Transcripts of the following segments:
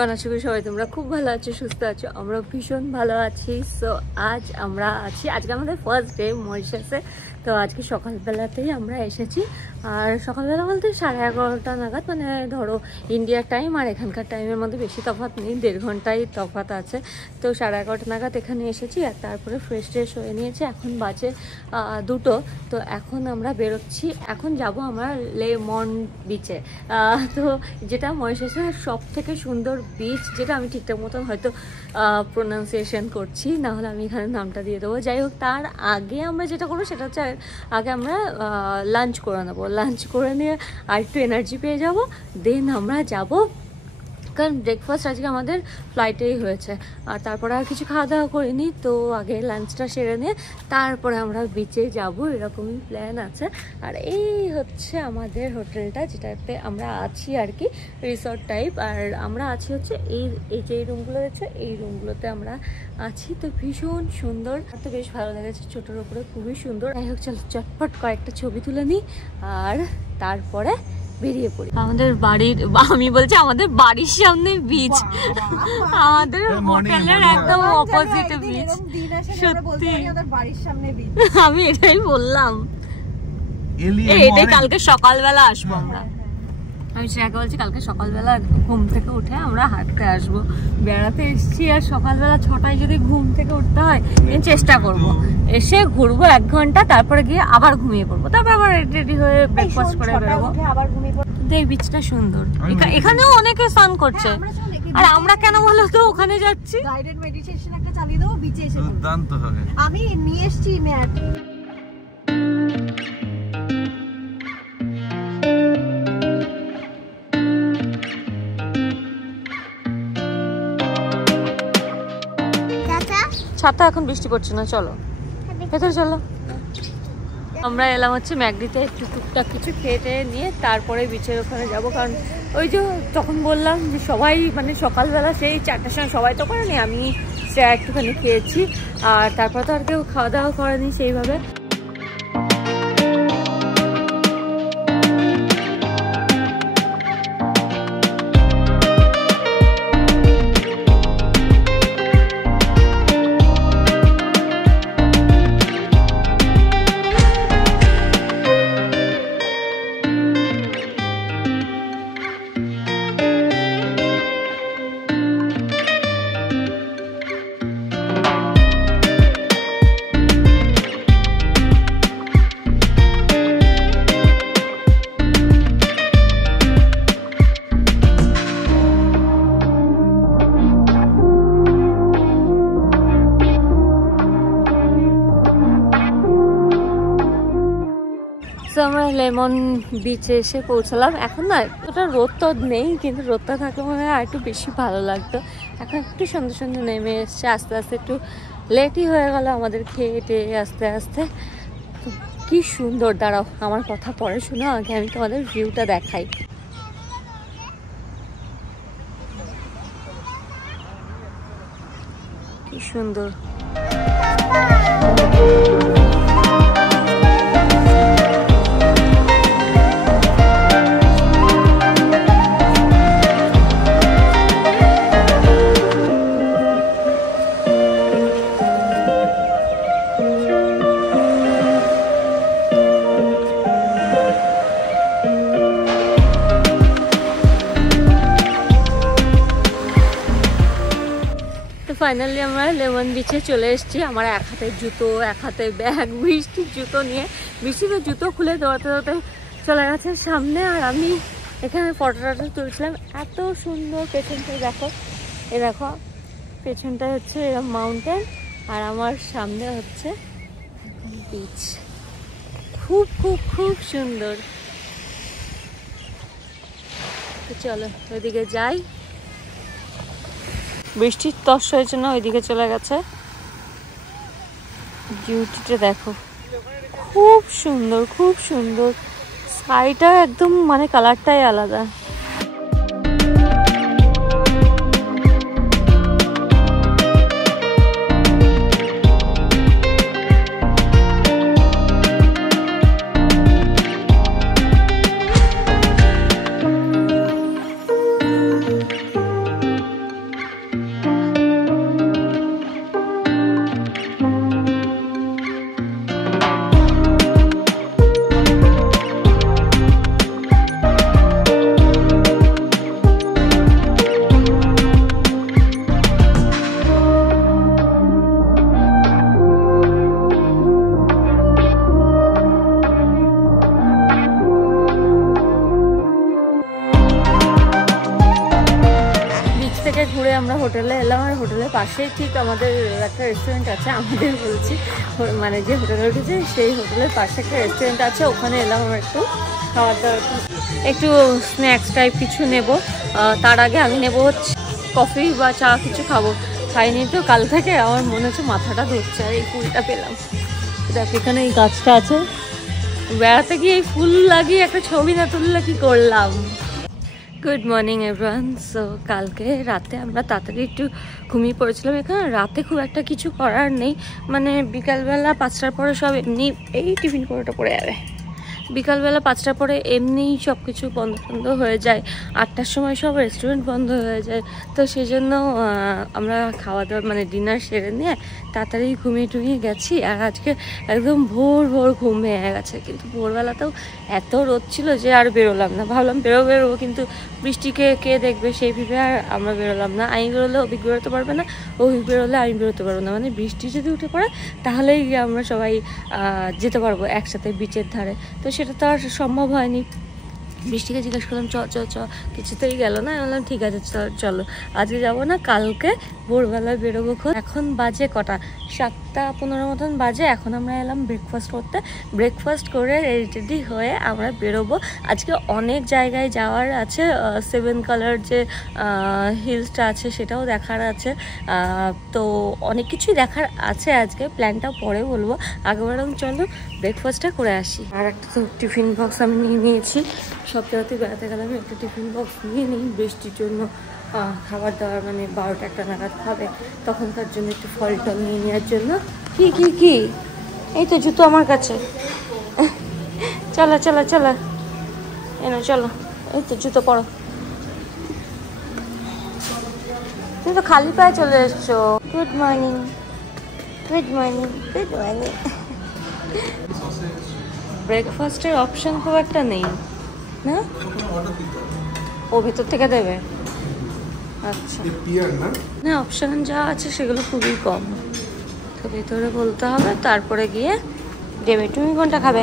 Everyone, আশা করি সবাই তোমরা খুব ভালো আছো, সুস্থ আছো। আমরা ভীষণ ভালো আছি। সো আজকে আমাদের ফার্স্ট ডে মরিশাসে। তো আজকে সকালবেলাতেই আমরা এসেছি। আর সকালবেলা বলতে 11:30 নাগাদ, মানে ধরো ইন্ডিয়ার টাইম আর এখানকার টাইমের মধ্যে বেশি তফাৎ নেই, 1.5 ঘন্টাই তফাৎ আছে। তো 11:30 নাগাদ এখানে এসেছি আর তারপরে ফ্রেশ ট্রেশ হয়ে নিয়েছি। এখন বাজে 2টো। তো এখন আমরা বেরোচ্ছি। এখন যাব আমরা লেমন বিচে। তো যেটা মরিশাসের সব থেকে সুন্দর বিচ, যেটা আমি ঠিকঠাক মতন হয়তো প্রোনাউন্সিয়েশন করছি, না হলে আমি এখানে নামটা দিয়ে দেবো। যাই হোক, তার আগে আমরা যেটা করবো সেটা হচ্ছে আগে আমরা লাঞ্চ করে নেবো। লাঞ্চ করে নিয়ে আর একটু এনার্জি পেয়ে যাব, দেন আমরা যাব, কারণ ব্রেকফাস্ট আজকে আমাদের ফ্লাইটেই হয়েছে। আর তারপরে আর কিছু খাওয়া দাওয়া করিনি। তো আগে লাঞ্চটা সেরে নিয়ে তারপরে আমরা বিচে যাব, এরকমই প্ল্যান আছে। আর এই হচ্ছে আমাদের হোটেলটা, যেটাতে আমরা আছি আর কি, রিসর্ট টাইপ। আর আমরা আছি হচ্ছে এই যে রুমগুলো রয়েছে, এই রুমগুলোতে আমরা আছি। তো ভীষণ সুন্দর, তো বেশ ভালো লেগেছে, ছোটোর উপরে খুবই সুন্দর। যাই হোক, চলো চটপট কয়েকটা ছবি তুলে নিই আর তারপরে বেরিয়ে পড়ি। আমাদের বাড়ির, আমি বলছি আমাদের বাড়ির সামনে বিচ, আমাদের হোটেলের একদম অপোজিটে বিচ। সত্যি আমি এটাই বললাম, এটাই কালকে সকালবেলা আসবো আমরা। আমি শ্রেয়াকে বলছি কালকে সকালবেলা ঘুম থেকে উঠে আমরা হাঁটতে আসবো। বেড়াতে এসছি আর সকালবেলা 6টায় যদি ঘুম থেকে উঠতে হয়, চেষ্টা করব। এসে ঘুরবো 1 ঘন্টা, তারপরে গিয়ে আবার ঘুমিয়ে পড়বো, তারপর আবার রেডি হয়ে ব্রেকফাস্ট করে বেরোবো। কিন্তু এই বিচটা সুন্দর, এখানেও অনেকে স্নান করছে। আর আমরা কেন বলো তো ওখানে যাচ্ছি? গাইডেড মেডিটেশন একটা চালিয়ে দেবো বিচে এসে। দুর্দান্ত হবে। আমি নিয়ে এসেছি ম্যাট। ছাতা এখন বৃষ্টি পড়ছে না, চলো ভেতরে চলো। আমরা এলাম হচ্ছে ম্যাগডিতে, একটু টুকটাক কিছু খেয়ে নিয়ে তারপরে বিচের ওখানে যাব। কারণ ওই যে তখন বললাম যে সবাই মানে সকালবেলা সেই 4টার সময় সবাই তো করেনি, আমি সে একটুখানি খেয়েছি। আর তারপর তো আর কেউ খাওয়া দাওয়া করেনি সেইভাবে। আমরা লেমন বিচে এসে পৌঁছালাম। এখন না ওটা রোদ তো নেই, কিন্তু রোদটা থাকলে মনে হয় আর একটু বেশি ভালো লাগতো। এখন একটু সুন্দর সুন্দর নেমে এসছে, আস্তে আস্তে একটু লেটই হয়ে গেল আমাদের খেয়ে টেয়ে আস্তে আস্তে। কি সুন্দর, দাঁড়াও আমার কথা পরে শোনো, আগে আমি তোমাদের ভিউটা দেখাই। কি সুন্দর। ফাইনালি আমরা লেমন বিচে চলে এসেছি। আমার এক হাতে জুতো, এক হাতে ব্যাগ, বৃষ্টির জুতো নিয়ে, বৃষ্টিতে জুতো খুলে দৌড়াতে দৌড়াতে চলে গেছে সামনে। আর আমি এখানে ফটোটা তুলছিলাম, এত সুন্দর। পেছনটায় দেখো, এ দেখো পেছনটায় হচ্ছে এরকম মাউন্টেন, আর আমার সামনে হচ্ছে বিচ। খুব খুব খুব সুন্দর। তো চলো ওইদিকে যাই। বৃষ্টির তস হয়েছে না, ওইদিকে চলে গেছে। বিউটিটা দেখো, খুব সুন্দর খুব সুন্দর। স্কাইটা একদম মানে কালারটাই আলাদা। হোটেলে এলাম, আর হোটেলের পাশেই ঠিক আমাদের একটা রেস্টুরেন্ট আছে, আমাদের বলছি মানে যে হোটেলে উঠেছে সেই হোটেলের পাশে একটা রেস্টুরেন্ট আছে, ওখানে এলাম আমরা একটু খাওয়া দাওয়া, একটু স্ন্যাক্স টাইপ কিছু নেব। তার আগে আমি নেব হচ্ছে কফি বা চা কিছু খাবো, খাইনি তো কাল থেকে, আমার মনে হচ্ছে মাথাটা ধরছে। আর এই ফুলটা পেলাম, দেখ এখানে এই গাছটা আছে, বেড়াতে গিয়ে এই ফুল লাগিয়ে একটা ছবি না তুললে কি করলাম। Good morning everyone. সো কালকে রাতে আমরা তাড়াতাড়ি একটু ঘুমিয়ে পড়েছিলাম। এখানে রাতে খুব একটা কিছু করার নেই, মানে বিকালবেলা 5টার পরে সব এমনি এই টিফিন পরোটা পড়ে যাবে, বিকালবেলা 5টার পরে এমনিই সব কিছু বন্ধ বন্ধ হয়ে যায়, 8টার সময় সব রেস্টুরেন্ট বন্ধ হয়ে যায়। তো সেই জন্য আমরা খাওয়া দাওয়া মানে ডিনার সেরে নিয়ে তাড়াতাড়ি ঘুমিয়ে টুমিয়ে গেছি। আর আজকে একদম ভোর ভোর ঘুম ভেঙে গেছে, কিন্তু ভোরবেলাতেও এত রোদ ছিল যে আর বেরোলাম না। ভাবলাম বেরোবো, কিন্তু বৃষ্টিকে কে দেখবে সেই ভেবে আর আমরা বেরোলাম না। আমি বেরোলে অভিক বেরোতে পারবে না, অভিক বেরোলে আমি বেরোতে পারবো না, মানে বৃষ্টি যদি উঠে পড়ে তাহলেই আমরা সবাই যেতে পারবো একসাথে বিচের ধারে। তো সেটা তো আর সম্ভব হয়নি। বৃষ্টিকে জিজ্ঞেস করলাম চ চ চ, কিছুতেই গেল না। আমি বললাম ঠিক আছে চলো, আজকে যাবো না, কালকে ভোরবেলায় বেরোবো। এখন বাজে কটা, 7:15 মতন বাজে। এখন আমরা এলাম ব্রেকফাস্ট করতে, ব্রেকফাস্ট করে রেডি হয়ে আমরা বেরোবো। আজকে অনেক জায়গায় যাওয়ার আছে, 7 কালার যে হিলসটা আছে সেটাও দেখার আছে, তো অনেক কিছুই দেখার আছে আজকে। প্ল্যানটা পরে বলবো, আগে বরং চলো ব্রেকফাস্টটা করে আসি। আর একটা তো টিফিন বক্স আমি নিয়ে নিয়েছি, সব জায়গাতে বেড়াতে গেলে আমি একটা টিফিন বক্স নিয়ে নিই, বৃষ্টির জন্য খাবার দাবার মানে 12টা নাগাদ খাবে, তখনকার জন্য একটু ফল টল নিয়ে নেওয়ার জন্য। কি এই তো জুতো আমার কাছে, চলো এনো চলো, এই তো জুতো পরো। তুমি তো খালি পায়ে চলে এসছো। Good morning. ব্রেকফাস্টের অপশন খুব একটা নেই না, ও ভেতর থেকে দেবে। আচ্ছা না, অপশন যা আছে সেগুলো খুবই কম, তো ভেতরে বলতে হবে, তারপরে গিয়ে দেবে। তুমি কোনটা খাবে?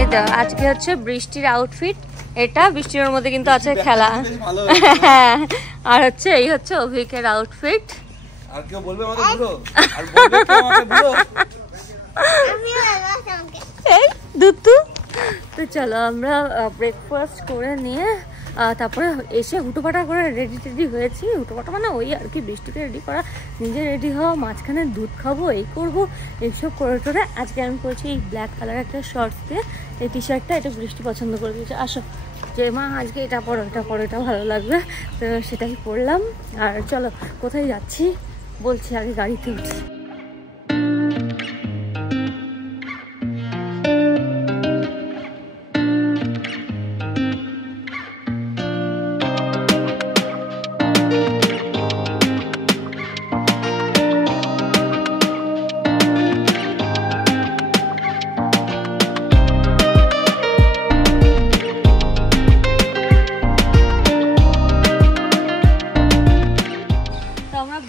এই তো আজকে হচ্ছে বৃষ্টির আউটফিট, এটা বৃষ্টির মধ্যে কিন্তু আছে খেলা, আর হচ্ছে এই হচ্ছে অভিকের আউটফিট। আর কেউ বলবে আমাকে বুড়ো, আর বলবে কেউ আমাকে বুড়ো, এই দুতু। তো চলো আমরা ব্রেকফাস্ট করে নিয়ে তারপরে এসে হুটোপাটা করে রেডি হয়েছি। হুটোপাটা মানে ওই আর কি, বৃষ্টিতে রেডি করা, নিজে রেডি হওয়া, মাঝখানে দুধ খাবো, এই করবো, এইসব করে টোরে আজকে আমি করছি এই ব্ল্যাক কালার একটা শর্টস দিয়ে এই টি শার্টটা, এটা বৃষ্টি পছন্দ করে দিয়েছে। আসো যে মা আজকে এটা পরো, এটা ভালো লাগবে, তো সেটাই পরলাম। আর চলো কোথায় যাচ্ছি বলছি, আগে গাড়িতে উঠছি।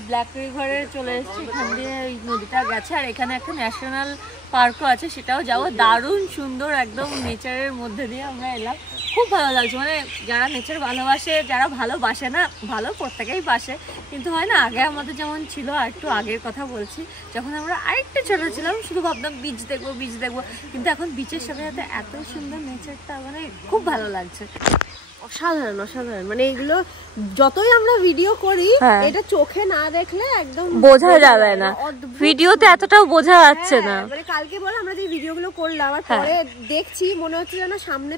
ব্ল্যাক রিভারে চলে এসেছি, এখান দিয়ে ওই নদীটা গেছে, আর এখানে একটা ন্যাশনাল পার্কও আছে, সেটাও যাবো। দারুণ সুন্দর, একদম নেচারের মধ্যে দিয়ে আমরা এলাম, খুব ভালো লাগছে। মানে যারা নেচার ভালোবাসে, যারা ভালোবাসে না, ভালো প্রত্যেকেই বাসে, কিন্তু হয় না আগে আমাদের যেমন ছিল, আর একটু আগের কথা বলছি, যখন আমরা আরেকটু ছোটো ছিলাম শুধু ভাবতাম বিচ দেখবো, কিন্তু এখন বিচের সাথে সাথে এত সুন্দর নেচারটা, মানে খুব ভালো লাগছে। অসাধারণ, মানে এগুলো যতই আমরা ভিডিও করি, এটা চোখে না দেখলে একদম বোঝা যাবে না, ভিডিওতে এতটাও বোঝা যাচ্ছে না। মানে কালকে বল আমরা যে ভিডিওগুলো করলাম, আর পরে দেখছি মনে হচ্ছে যেন সামনে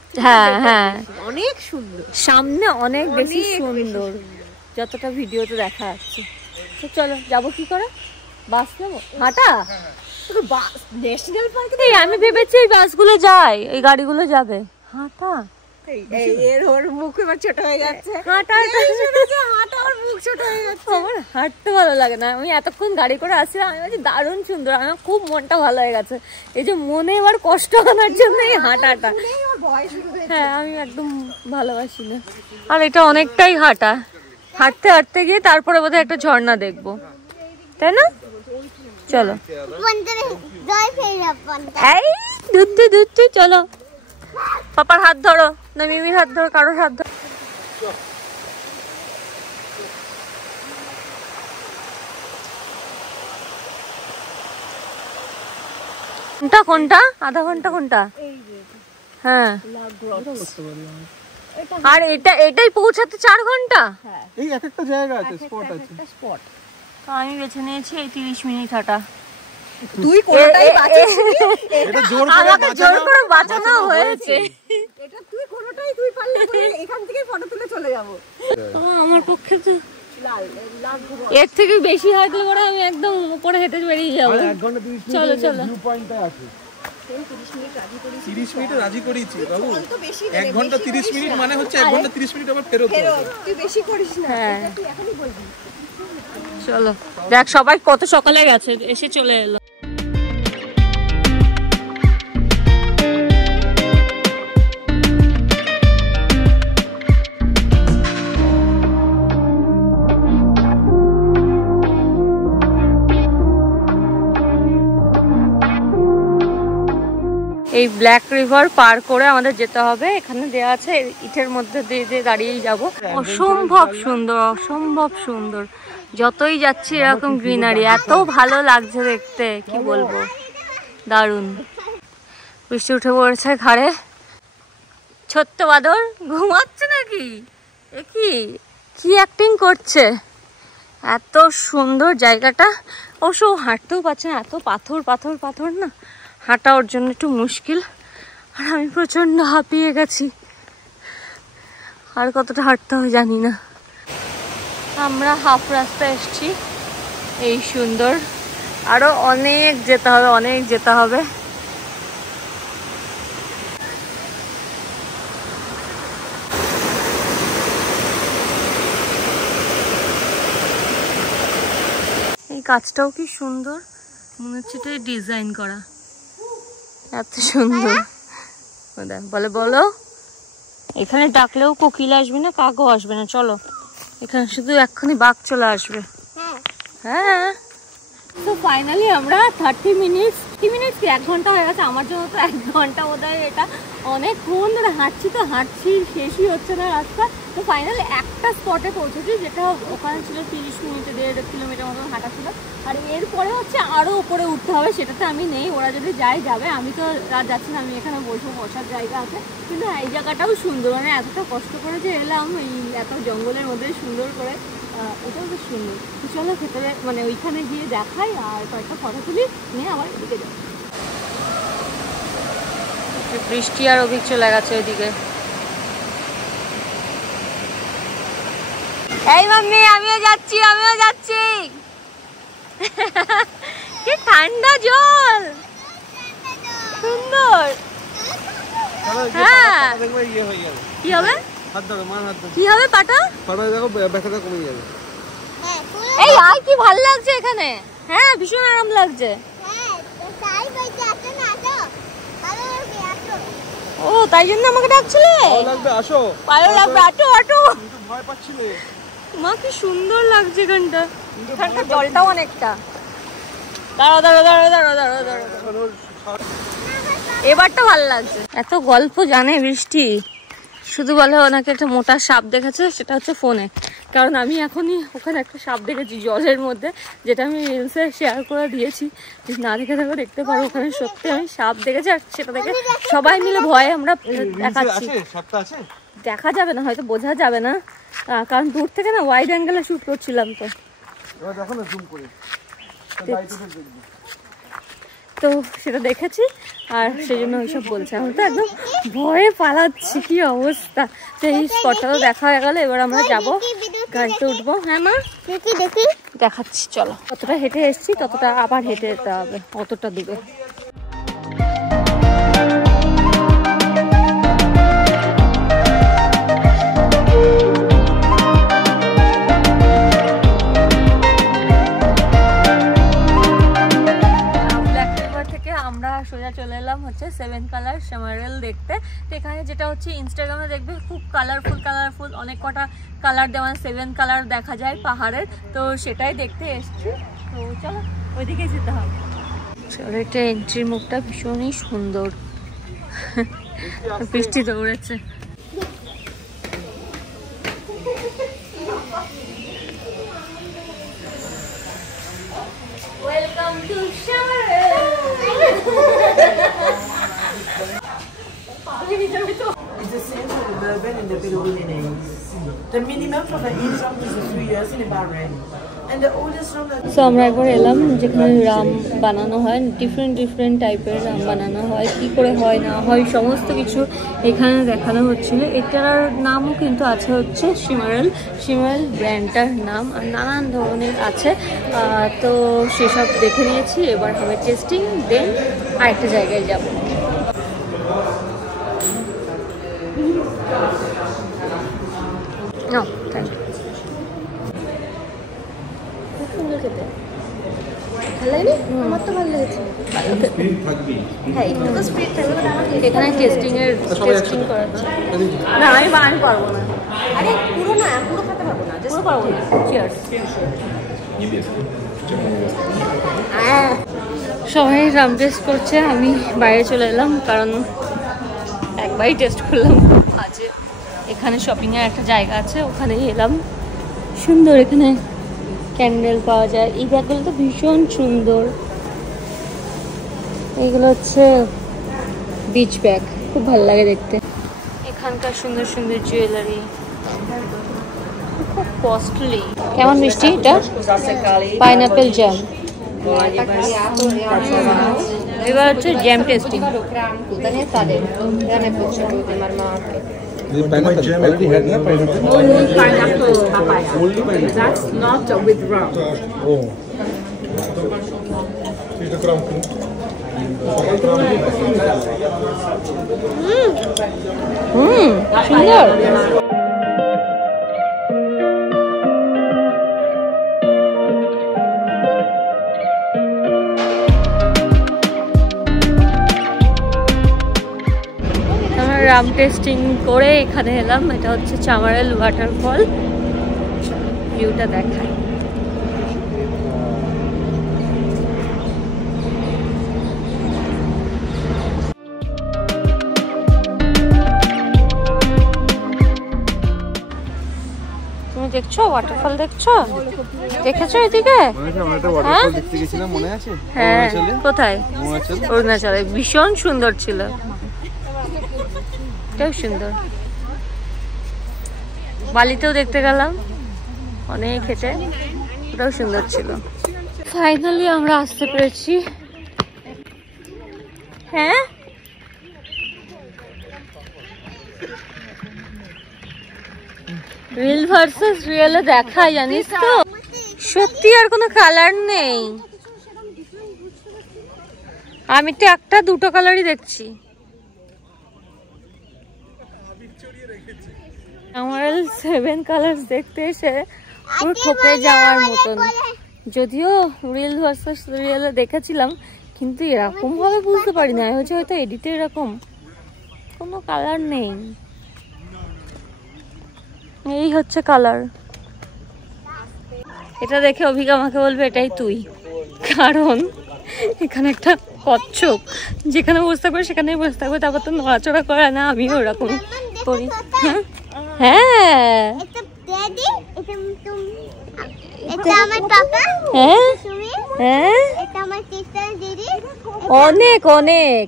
অনেক সুন্দর, সামনে অনেক বেশি সুন্দর যতটা ভিডিওতে দেখা যাচ্ছে। তো চলো যাবো কি করে, বাস নেবো, হাঁটা ন্যাশনাল পার্কে? আমি ভেবেছি এই বাসগুলো যায়, এই গাড়িগুলো যাবে, হাঁটা এর ওর মুখ এবার ছোট হয়ে যাচ্ছে, আমার হাঁটতে ভালো লাগে না। আমি এতক্ষণ গাড়ি করে আসছিলাম, আমি বলছি দারুণ সুন্দর, আমার খুব মনটা ভালো হয়ে গেছে। এই যে মনে এবার কষ্ট আনার জন্য এই হাঁটাটা, হ্যাঁ আমি একদম ভালোবাসি না। আর এটা অনেকটাই হাঁটা, হাঁটতে গিয়ে তারপরে বোধহয় একটা ঝর্ণা দেখবো, তাই না? চলো এই দুধ চলো। পাপার হাত ধরো, না মিমির হাত ধরো, কারোর হাত ধরো। কোনটা কোনটা আধা ঘন্টা কোনটা? হ্যাঁ, আর এটাই পৌঁছাতে 4 ঘন্টা। এই এক একটা জায়গা আছে, স্পট আছে। আমি বেছে নিয়েছি এই 30 মিনিট হাঁটা। তুই কোনটাই বাঁচিস নি, এটা জোর করে বাঁচানো হয়েছে। এটা তুই কোনটাই তুই পারলে এখান থেকে ফটো তুলে চলে যাব। আমার পক্ষে তো লাল লাল এর থেকে বেশি হাঁটলে পরে আমি একদম উপরে হেঁটে বেরিয়ে যাবো। 1 ঘন্টা 30 মিনিট চলো চলো, ভিউ পয়েন্টটা আছে। 30 মিনিটে রাজি করিয়েছি বাবু। তো বেশি 1 ঘন্টা 30 মিনিট মানে হচ্ছে 1 ঘন্টা 30 মিনিট আবার ফেরত হবে। তুই বেশি করিস না, হ্যাঁ তুই এখনই বলবি। চলো, দেখ সবাই কত সকালে গেছে, এসে চলে এলো। এই ব্ল্যাক রিভার পার করে আমাদের যেতে হবে। এখানে দেয়া আছে ইটের মধ্যে দিয়ে দিয়ে দাঁড়িয়েই যাব। অসম্ভব সুন্দর, অসম্ভব সুন্দর। যতই যাচ্ছি এরকম গ্রিনারি, এত ভালো লাগছে দেখতে, কি বলবো, দারুণ। বৃষ্টি উঠে পড়েছে ঘাড়ে। ছোট্ট বাদর ঘুমাচ্ছে নাকি? এ কি অ্যাক্টিং করছে। এত সুন্দর জায়গাটা, অবশ্য হাঁটতেও পারছে না, এত পাথর পাথর পাথর না, হাঁটা ওর জন্য একটু মুশকিল। আর আমি প্রচন্ড হাঁপিয়ে গেছি, আর কতটা হাঁটতে হবে জানি না। আমরা হাফ রাস্তা এসছি, এই সুন্দর, আরো অনেক যেতে হবে, অনেক যেতে হবে। এই কাজটাও কি সুন্দর, মনে হচ্ছে এটা ডিজাইন করা, এত সুন্দর। বলে বলো, এখানে ডাকলেও কোকিল আসবে না, কাকও আসবে না। চলো, এখানে শুধু এক্ষুনি বাঘ চলে আসবে। হ্যাঁ, তো ফাইনালি আমরা 30 মিনিট 1 ঘন্টা হয়ে গেছে আমার জন্য। তো 1 ঘন্টা বোধহয়, এটা অনেকক্ষণ ধরে হাঁটছি, তো হাঁটছি শেষই হচ্ছে না রাস্তা। তো ফাইনালি একটা স্পটে পৌঁছেছি, যেটা ওখানে ছিল 30 মিনিটে 1.5 কিলোমিটার মতন হাঁটা ছিল। আর এরপরে হচ্ছে আরও উপরে উঠতে হবে, সেটাতে আমি নেই, ওরা যদি যাবে। আমি তো রাত যাচ্ছি না, আমি এখানে বসার জায়গা আছে। কিন্তু এই জায়গাটাও সুন্দর, মানে এতটা কষ্ট করে যে এলাম এই এত জঙ্গলের মধ্যে সুন্দর করে, এটাও বেশ সুন্দর। চলো ভেতরে, মানে ওইখানে গিয়ে দেখাই আর কয়েকটা ফটো তুলি, নিয়ে আবার এদিকে যাই। বৃষ্টি আর অভিক চলে গেছে ওইদিকে। এই মাম্মি, আমিও যাচ্ছি, আমিও যাচ্ছি। কি ঠান্ডা জল, সুন্দর। হ্যাঁ, কি হবে, কি হবে পাটা? দেখো ব্যথাটা কমে যাবে। এই আয়, কি ভালো লাগছে এখানে। হ্যাঁ, ভীষণ আরাম লাগছে। ও, তাই জন্য আমাকে ডাকছিলে? আসো, ভালো লাগবে, আটো আটো। ভয় পাচ্ছিলে? মা, কি সুন্দর লাগছে এখানটা, এখানটা জলটাও অনেকটা। দাঁড়াও দাঁড়াও দাঁড়াও দাঁড়াও দাঁড়াও দাঁড়াও, এবারটা ভালো লাগছে। এত গল্প জানে বৃষ্টি, শুধু বলে ওনাকে একটা মোটা সাপ দেখেছে, সেটা হচ্ছে ফোনে। কারণ আমি এখনই ওখানে একটা সাপ দেখেছি জলের মধ্যে, যেটা আমি রিলসে শেয়ার করে দিয়েছি। না দেখে থাকো, দেখতে পারো, ওখানে সত্যি আমি সাপ দেখেছি। আর সেটা দেখে সবাই মিলে ভয়ে আমরা দেখাচ্ছি। দেখা যাবে না, হয়তো বোঝা যাবে না, কারণ দূর থেকে না ওয়াইড অ্যাঙ্গেলে শুট করছিলাম। তো সেটা দেখেছি, আর সেই জন্য ওইসব বলছে। আমি তো একদম ভয়ে পালাচ্ছি, কি অবস্থা। তো এই স্পটটা তো দেখা হয়ে গেল, এবার আমরা যাবো, গাড়িতে উঠবো। হ্যাঁ মা, দেখি দেখাচ্ছি, চলো। কতটা হেঁটে এসছি, ততটা আবার হেঁটে যেতে হবে, অতটা দূরে। আমরা সোজা চলে এলাম হচ্ছে 7 কালার শ্যামারেল দেখতে। তো এখানে যেটা হচ্ছে ইনস্টাগ্রামে দেখবে খুব কালারফুল অনেক কটা কালার দেওয়া, 7 কালার দেখা যায় পাহাড়ের। তো সেটাই দেখতে এসছি। তো চলো ওইদিকে যেতে হবে। চলো, এটা এন্ট্রির মুখটা ভীষণই সুন্দর, বৃষ্টি দৌড়েছে। Welcome to It's the same for the Durban and the Bedouin. The minimum for the age of is 3 years in Bahrain. And the oldest from the so আমরা একবার এলাম যেখানে রাম বানানো হয়, ডিফারেন্ট টাইপের রাম বানানো হয়, কী করে হয় না হয় সমস্ত কিছু এখানে দেখানো হচ্ছিল। এটার নামও কিন্তু আছে হচ্ছে শিমারেল ব্র্যান্ডটার নাম, আর নানান ধরনের আছে। তো সেসব দেখে নিয়েছি, এবার হবে টেস্টিং, দেন আরেকটা জায়গায় যাব। No thank you. খুব সুন্দর খেতে, ভালো লাগেনি? আমার তো ভালো লেগেছে। হ্যাঁ, একটু তো স্প্রিট থাকবে। এখানে টেস্টিং করাচ্ছে। না আমি পারবো না। আরে পুরো খেতে পারবো না, পুরো পারবো না। চিয়ার্স। সবাই রাম টেস্ট করছে, আমি বাইরে চলে এলাম কারণ একবারই টেস্ট করলাম। আজ এখানে শপিংয়ের একটা জায়গা আছে, ওখানেই এলাম। সুন্দর, এখানে ক্যান্ডেল পাওয়া যায়। এই ব্যাগগুলো তো ভীষণ সুন্দর। এগুলো হচ্ছে বিচ ব্যাগ, খুব ভালো লাগে দেখতে। এখানকার সুন্দর সুন্দর জুয়েলারি, খুব কস্টলি। কেমন মিষ্টি এটা? Pineapple jam. এবার হচ্ছে jam testing. The pineapple already had no pineapple. only pineapple papaya. That's not with rum. Oh. সুন্দর। রাম টেস্টিং করে এখানে এলাম। এটা হচ্ছে চামারেল ওয়াটারফল। ভিউটা দেখায়। তুমি দেখছো ওয়াটারফল? দেখেছো এদিকে? হ্যাঁ, কোথায়? অরুণাচলে। ভীষণ সুন্দর ছিল, এটাও সুন্দর। বালিতেও দেখতে গেলাম অনেক হেঁটে, ওটাও সুন্দর ছিল। ফাইনালি আমরা আসতে পেরেছি। হ্যাঁ, রিল ভার্সেস রিয়েলে দেখায়, জানিস তো? সত্যি আর কোনো কালার নেই। আমি তো একটা দুটো কালারই দেখছি। আমার 7 কালার্স দেখতে এসে পুরো ঠকে যাওয়ার মতন। যদিও রিল ভার্সেস রিয়েলে দেখেছিলাম, কিন্তু এরকম ভাবে বুঝতে পারি না, হচ্ছে হয়তো এডিটে এরকম কোনো কালার নেই। এই হচ্ছে কালার। এটা দেখে অভিজ্ঞ আমাকে বলবে এটাই তুই, কারণ এখানে একটা কচ্ছপ যেখানে বসে থাকবে সেখানেই বসে থাকবে, তারপর তো নড়াচড়া করে না। আমিও ওরকম করি। হ্যাঁ হ্যাঁ, অনেক অনেক।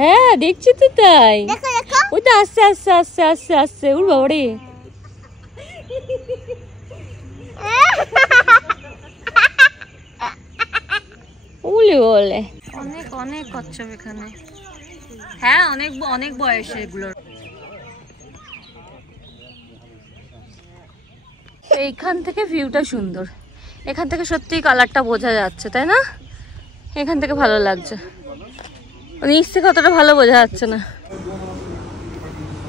হ্যাঁ দেখছি তো, তাই ওই তো আস্তে আস্তে আস্তে আস্তে আস্তে উড় বাবারে। উলে বলে অনেক অনেক কচ্ছপ এখানে। হ্যাঁ, অনেক অনেক বয়স এগুলোর। এইখান থেকে ভিউটা সুন্দর, এখান থেকে সত্যিই কালারটা বোঝা যাচ্ছে, তাই না? এখান থেকে ভালো লাগছে, নিচ থেকে অতটা ভালো বোঝা যাচ্ছে না।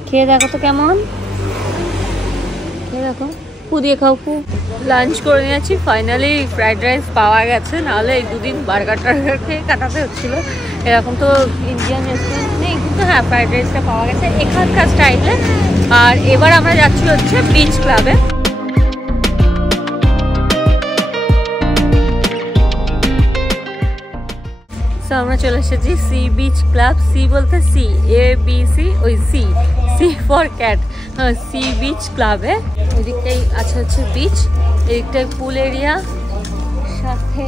খেয়ে দেখো তো কেমন, খেয়ে দেখো। ফু দিয়ে খাও, ফু। লাঞ্চ করে নিয়েছি ফাইনালি। ফ্রাইড রাইস পাওয়া গেছে, নাহলে এই দুদিন বার্গার টার্গার খেয়ে কাটাতে হচ্ছিলো। এরকম তো ইন্ডিয়ান রেস্টুরেন্ট নেই, কিন্তু হ্যাঁ ফ্রাইড রাইসটা পাওয়া গেছে এখানকার স্টাইলে। আর এবার আমরা যাচ্ছি হচ্ছে বিচ ক্লাবে। সো আমরা চলে এসেছি সি বিচ ক্লাব। সি বলতে সি, ABC, ওই C, C for cat, sea beach ক্লাবে। এদিকটাই আছে হচ্ছে বিচ, এদিকটাই পুল এরিয়া, সাথে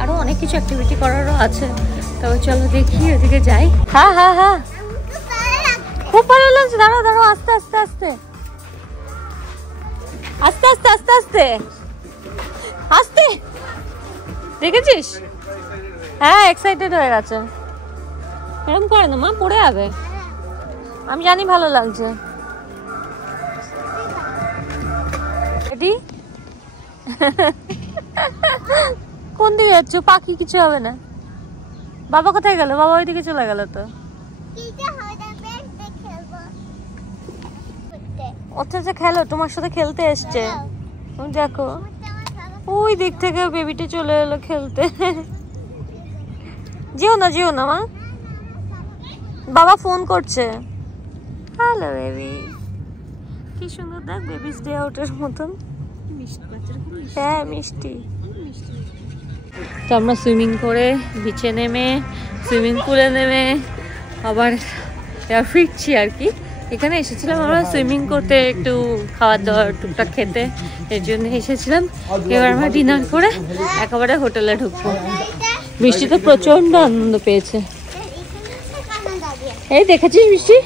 আরো অনেক কিছু অ্যাক্টিভিটি করারও আছে। তবে চলো দেখি ওদিকে যাই। হ্যাঁ হ্যাঁ হ্যাঁ, খুব ভালো লাগছে। দাঁড়াও দাঁড়াও, আস্তে আস্তে আস্তে আস্তে আস্তে আস্তে আস্তে আস্তে, দেখেছিস? হ্যাঁ, এক্সাইটেড হয়ে গেছে। এরকম করে না মা, পড়ে যাবে। আমি জানি ভালো লাগছে। এটি কোন দিকে যাচ্ছ? পাখি কিছু হবে না। বাবা কোথায় গেল? বাবা ওইদিকে চলে গেল তো। ওটা খেলো, তোমার সাথে খেলতে এসছে। তুমি দেখো ওই দিক থেকে বেবিটা চলে এলো খেলতে। যেও না যেও না মা, বাবা ফোন করছে। হ্যালো বেবি, কি সুন্দর দেখ, বেবিস ডে আউটের মতন। হ্যাঁ মিষ্টি। তো আমরা সুইমিং করে বিচে নেমে, সুইমিং পুলে নেমে আবার ফিরছি আর কি। এখানে এসেছিলাম আমরা সুইমিং করতে, একটু খাবার দাবার টুকটাক খেতে, এর জন্য এসেছিলাম। এবার আমরা ডিনার করে একেবারে হোটেলে ঢুকবো। বৃষ্টিতে প্রচন্ড আনন্দ পেয়েছে। এই দেখেছিস বৃষ্টি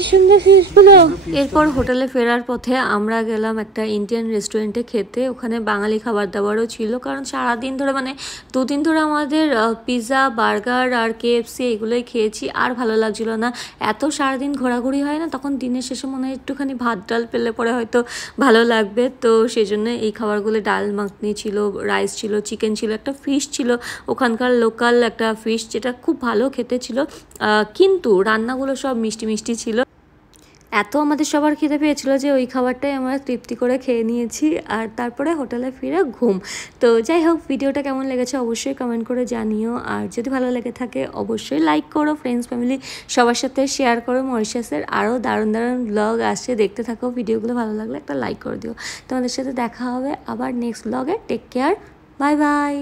কি সুন্দর ফিশগুলো। এরপর হোটেলে ফেরার পথে আমরা গেলাম একটা ইন্ডিয়ান রেস্টুরেন্টে খেতে। ওখানে বাঙালি খাবার দাবারও ছিল, কারণ সারাদিন ধরে মানে 2 দিন ধরে আমাদের পিৎজা, বার্গার আর KFC এগুলোই খেয়েছি, আর ভালো লাগছিল না। এত সারাদিন ঘোরাঘুরি হয় না, তখন দিনের শেষে মনে হয় একটুখানি ভাত ডাল পেলে পরে হয়তো ভালো লাগবে। তো সেই জন্য এই খাবারগুলো, ডাল মাখনি ছিল, রাইস ছিল, চিকেন ছিল, একটা ফিশ ছিল ওখানকার লোকাল একটা ফিশ, যেটা খুব ভালো খেতে ছিল। কিন্তু রান্নাগুলো সব মিষ্টি মিষ্টি ছিল। এত আমাদের সবার খিদে পেয়েছিল যে ওই খাবারটাই আমরা তৃপ্তি করে খেয়ে নিয়েছি, আর তারপরে হোটেলে ফিরে ঘুম। তো যাই হোক, ভিডিওটা কেমন লেগেছে অবশ্যই কমেন্ট করে জানিও, আর যদি ভালো লেগে থাকে অবশ্যই লাইক করো, ফ্রেন্ডস ফ্যামিলি সবার সাথে শেয়ার করো। মরিশাসের আরও দারুণ দারুণ ব্লগ আসছে, দেখতে থাকো। ভিডিওগুলো ভালো লাগলে একটা লাইক করে দিও। তোমাদের সাথে দেখা হবে আবার নেক্সট ব্লগে। Take care, bye by.